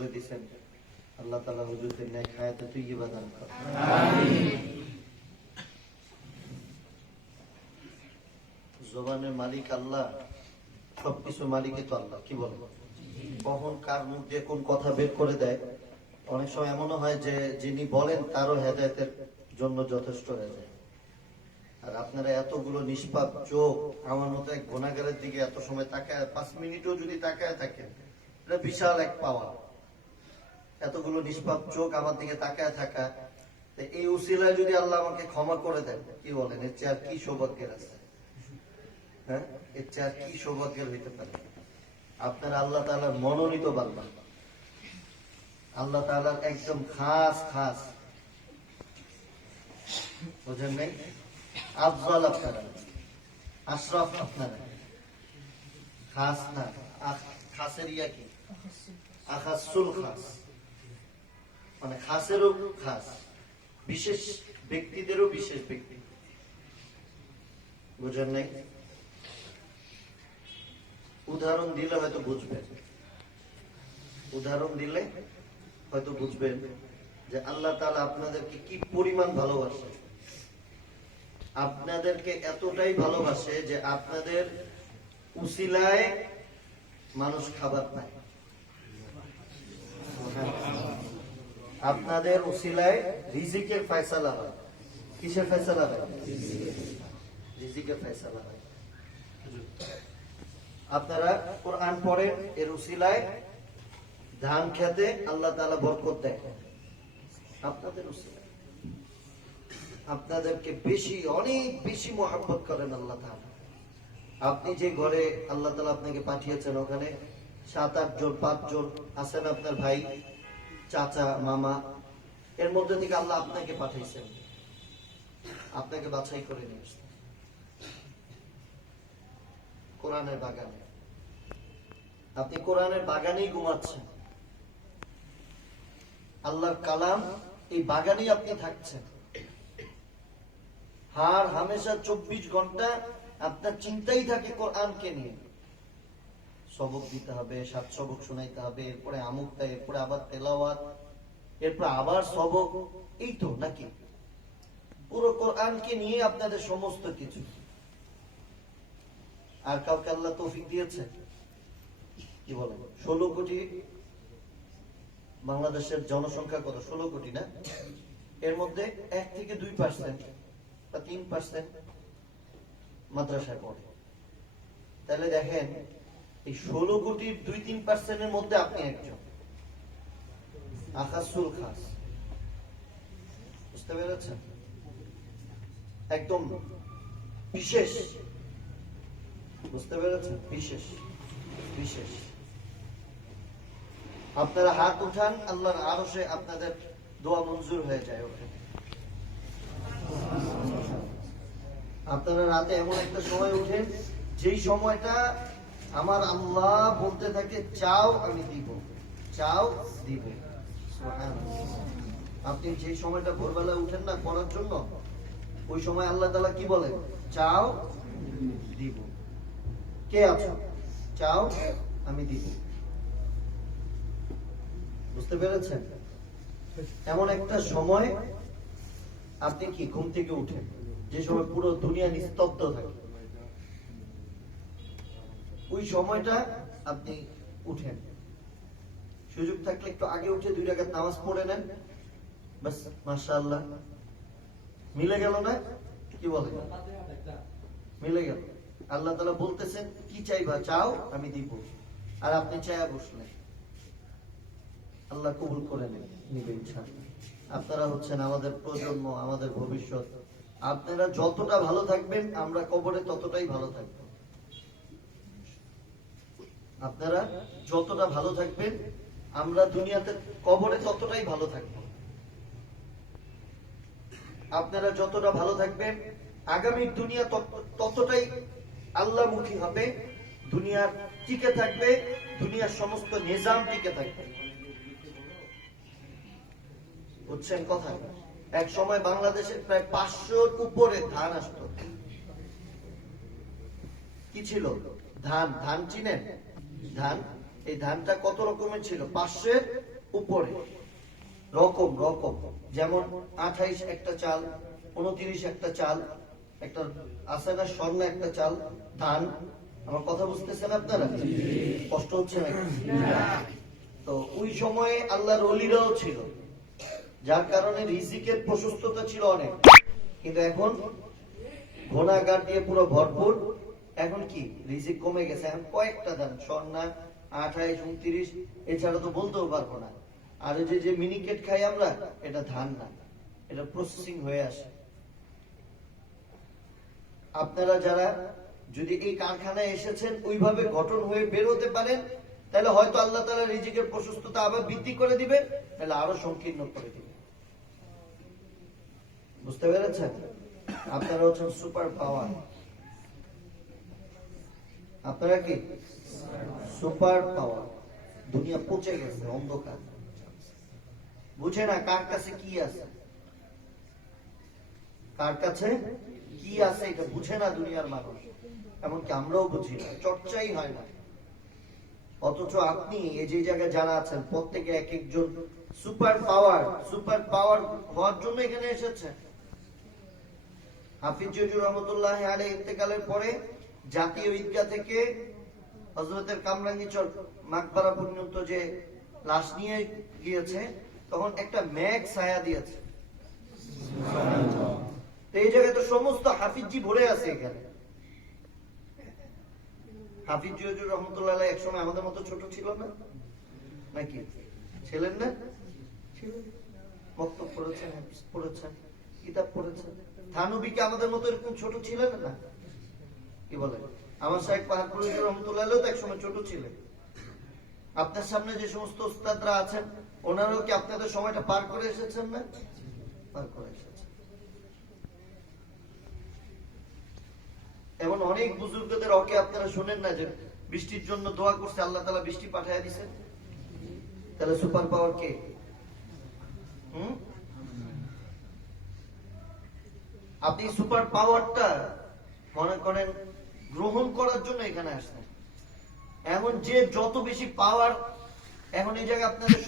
করে দিয়েছেন। আল্লাহ তালা হুজুরদের ন্যায় খায়াতে তুই দান কর জবানের মালিক আল্লাহ সবকিছু মালিকই তো আল্লাহ, কি বলে কখন কার মুখ দিয়ে কোন কথা বের করে দেয়? অনেক সময় এমনও হয় যে, যিনি বলেন তারও হেদায়তের জন্য যথেষ্ট হয়ে যায়। আর আপনারা এতগুলো নিষ্পাপ চোখ, আমার মতো এক গুণাগারের দিকে এত সময় তাকায়, পাঁচ মিনিটও যদি তাকায় থাকেন, এটা বিশাল এক পাওয়া এতগুলো নিষ্পাপ চোখ আমার দিকে তাকায় থাকা। এই উসিলায় যদি আল্লাহ আমাকে ক্ষমা করে দেন, কি বলেন? এর চেয়ে আর কি সৌভাগ্যের আছে? হ্যাঁ? এর চেয়ে আর কি সৌভাগ্যের হইতে পারে? আপনার আল্লাহ তাআলার মনোনীত বান্দা। আল্লাহ তাআলার একদম খাস খাস। বোঝেন নাই? আফজল আপনারা। আশরাফ আপনারা। খাস না। খাসের ইয়া কি? আখাসুল খাস। মানে খাসেরও খাস, বিশেষ ব্যক্তিদেরও বিশেষ ব্যক্তি। বুঝেন নাই? উদাহরণ দিলে হয়তো বুঝবেন। উদাহরণ দিলে হয়তো বুঝবেন যে আল্লাহ তাআলা আপনাদেরকে কি পরিমাণ ভালোবাসে। আপনাদেরকে এতটাই ভালোবাসে যে আপনাদের উসিলায় মানুষ খাবার পায়। আপনাদের উসিলায় রিজিকের ফয়সালা হয়। কিসের ফয়সালা হয়? রিজিকের ফয়সালা হয়। আপনারা কোরআন পড়েন, এর উসিলায় ধান খেতে আল্লাহ তাআলা বরকত দেয় আপনাদের আপনাদেরকে বেশি, অনেক বেশি মহাব্বত করেন আল্লাহ আপনি যে ঘরে আল্লাহ তাআলা আপনাকে পাঠিয়েছেন, ওখানে সাত, আট জন, পাঁচ জন আছেন আপনার ভাই। চাচা, মামা, এর মধ্যে থেকে আল্লাহ আপনাকে পাঠাইছেন। আপনাকে বাছাই করে নিয়ে আসছেন কোরআনের বাগানে। আপনি কোরআনের বাগানেই ঘুমাচ্ছেন। আল্লাহর কালাম এই বাগানেই আপনি থাকছেন। হার হামেশা চব্বিশ ঘণ্টা আপনার চিন্তাই থাকে কোরআনকে নিয়ে। সবক দিতে হবে, সাত সবক শোনাইতে হবে, এরপরে আমুকটা এরপরে আবার তেলাওয়াত, এরপর আবার সবক, এই তো নাকি? পুরো কোরআনকে নিয়ে আপনাদের সমস্ত কিছু। আর কাউকে আল্লাহ তৌফিক দিয়েছে? কি বলে ষোলো কোটি বাংলাদেশের জনসংখ্যা কত? ষোলো কোটি না? এর মধ্যে এক থেকে দুই পার্সেন্ট বা তিন পার্সেন্ট মাদ্রাসায় পড়ে। তাহলে দেখেন এই ষোলো কোটির দুই তিন পার্সেন্টের মধ্যে আপনি একজন। আকাশুল খাস। বুঝতে পেরেছেন? একদম বিশেষ। বুঝতে পেরেছেন? বিশেষ। বিশেষ। আপনারা হাত উঠান, আল্লাহর আরশে আপনাদের দোয়া মঞ্জুর হয়ে যায় ওখানে। আপনারা রাতে এমন একটা সময় উঠেন যেই সময়টা আমার আল্লাহ বলতে থাকে, চাও আমি দিব। চাও দিব। আপনি যে সময়টা ভোরবেলা উঠেন না পড়ার জন্য, ওই সময় আল্লাহ তালা কি বলেন? চাও দিব। কে আছো? চাও আমি দিব। বুঝতে পেরেছেন? এমন একটা সময় আপনি কি ঘুম থেকে উঠেন, যে সময় পুরো দুনিয়া নিস্তব্ধ থাকে। ওই সময়টা আপনি উঠেন। সুযোগ থাকলে একটু আগে উঠে দুই রাকাত নামাজ পড়ে নেন। বাস মিলে গেল না? কি বলে? মিলে গেল। আল্লাহ তাআলা বলতেছেন, কি চাইবা, চাও, আমি দিব। আর আপনি চাইয়া বসলেন। আল্লাহ কবুল করে নেন নিবে আপনারা হচ্ছেন আমাদের প্রজন্ম, আমাদের ভবিষ্যৎ। আপনারা যতটা ভালো থাকবেন, আমরা কবরে ততটাই ভালো থাকব। আপনারা যতটা ভালো থাকবেন, আমরা দুনিয়াতে কবরে ততটাই ভালো থাকব। আপনারা যতটা ভালো থাকবেন, আগামী দুনিয়া ততটাই আল্লাহমুখী হবে, দুনিয়ার টিকে থাকবে, দুনিয়ার সমস্ত নিজাম টিকে থাকবে। বুঝছেন কথা? এক সময় বাংলাদেশের প্রায় পাঁচশোর উপরে ধান আসতো। কি ছিল? ধান ধান চিনেন? ধান এই ধানটা কত রকমের ছিল? পাঁচশের উপরে। রকম রকম। যেমন আঠাইশ একটা চাল উনত্রিশ একটা চাল একটা আছে না স্বর্ণ একটা চাল ধান। আমার কথা বুঝতেছেন আপনারা? কষ্ট হচ্ছে নাকি তো ওই সময়ে আল্লাহর অলিরাও ছিল। যার কারণে রিজিকের প্রশস্ততা ছিল অনেক। কিন্তু এখন ঘোড়াঘাট দিয়ে পুরো ভরপুর। এখন কি? রিজিক কমে গেছে। এখন কয়েকটা ধান স্বর্ণা, আঠাইশ, উনত্রিশ, এছাড়া তো বলতেও পারব না। আর যে যে মিনিকেট খাই আমরা, এটা ধান না। এটা প্রসেসিং হয়ে আসে। আপনারা যারা যদি এই কারখানায় এসেছেন, ওইভাবে গঠন হয়ে বের হতে পারেন, তাহলে হয়তো আল্লাহ তালা রিজিকের প্রশস্ততা আবার বৃদ্ধি করে দিবে, তাহলে আরও সংকীর্ণ করে দিবে। বুঝতে পেরেছেন? আপনারা হচ্ছেন সুপার পাওয়ার আপনারা কি? সুপার পাওয়ার দুনিয়া পচে গেছে, অন্ধকার। বুঝে না কার কাছে কি আছে? কার কাছে কি আছে এটা বুঝে না দুনিয়ার মানুষ। এমনকি আমরাও বুঝি না, চর্চাই হয় না। অথচ আপনি এই যে জায়গায় যারা আছেন, প্রত্যেকে এক একজন সুপার পাওয়ার সুপার পাওয়ার হওয়ার জন্য এখানে এসেছেন। হাফিজ জজুর রহমতুল্লাহ আলে ইন্তেকালের পরে জাতীয় ঈদগাহ থেকে হজরতের কামরাঙ্গিচর মাকবারা পর্যন্ত যে লাশ নিয়ে গিয়েছে, তখন একটা মেঘ ছায়া দিয়েছে। এই জায়গায় তো সমস্ত হাফিজি ভরে আছে এখানে। রহমতুল্লাহ একসময় আমাদের মতো ছোট ছিল না? নাকি? ছিলেন না? বক্তব্য পড়েছেন পড়েছেন, কিতাব পড়েছেন। থানবী আমাদের মতো এরকম ছোট ছিলেন না? কি বলেন আমার সাহেব পাহাড়পুর রহমতুল্লাহ তো একসময় ছোট ছিলেন। আপনার সামনে যে সমস্ত উস্তাদরা আছেন, ওনারাও কি আপনাদের সময়টা পার করে এসেছেন না? পার করে এমন অনেক বুজুর্গদের অকে আপনারা শুনেন না যে বৃষ্টির জন্য দোয়া করছে, আল্লাহ তালা বৃষ্টি পাঠিয়ে দিছে। তাহলে সুপার পাওয়ার কে? আপনি সুপার পাওয়ারটা মনে করেন গ্রহণ করার জন্য এখানে আসছেন। এখন যে যত বেশি পাওয়ার এখন এই জায়গায় আপনাদের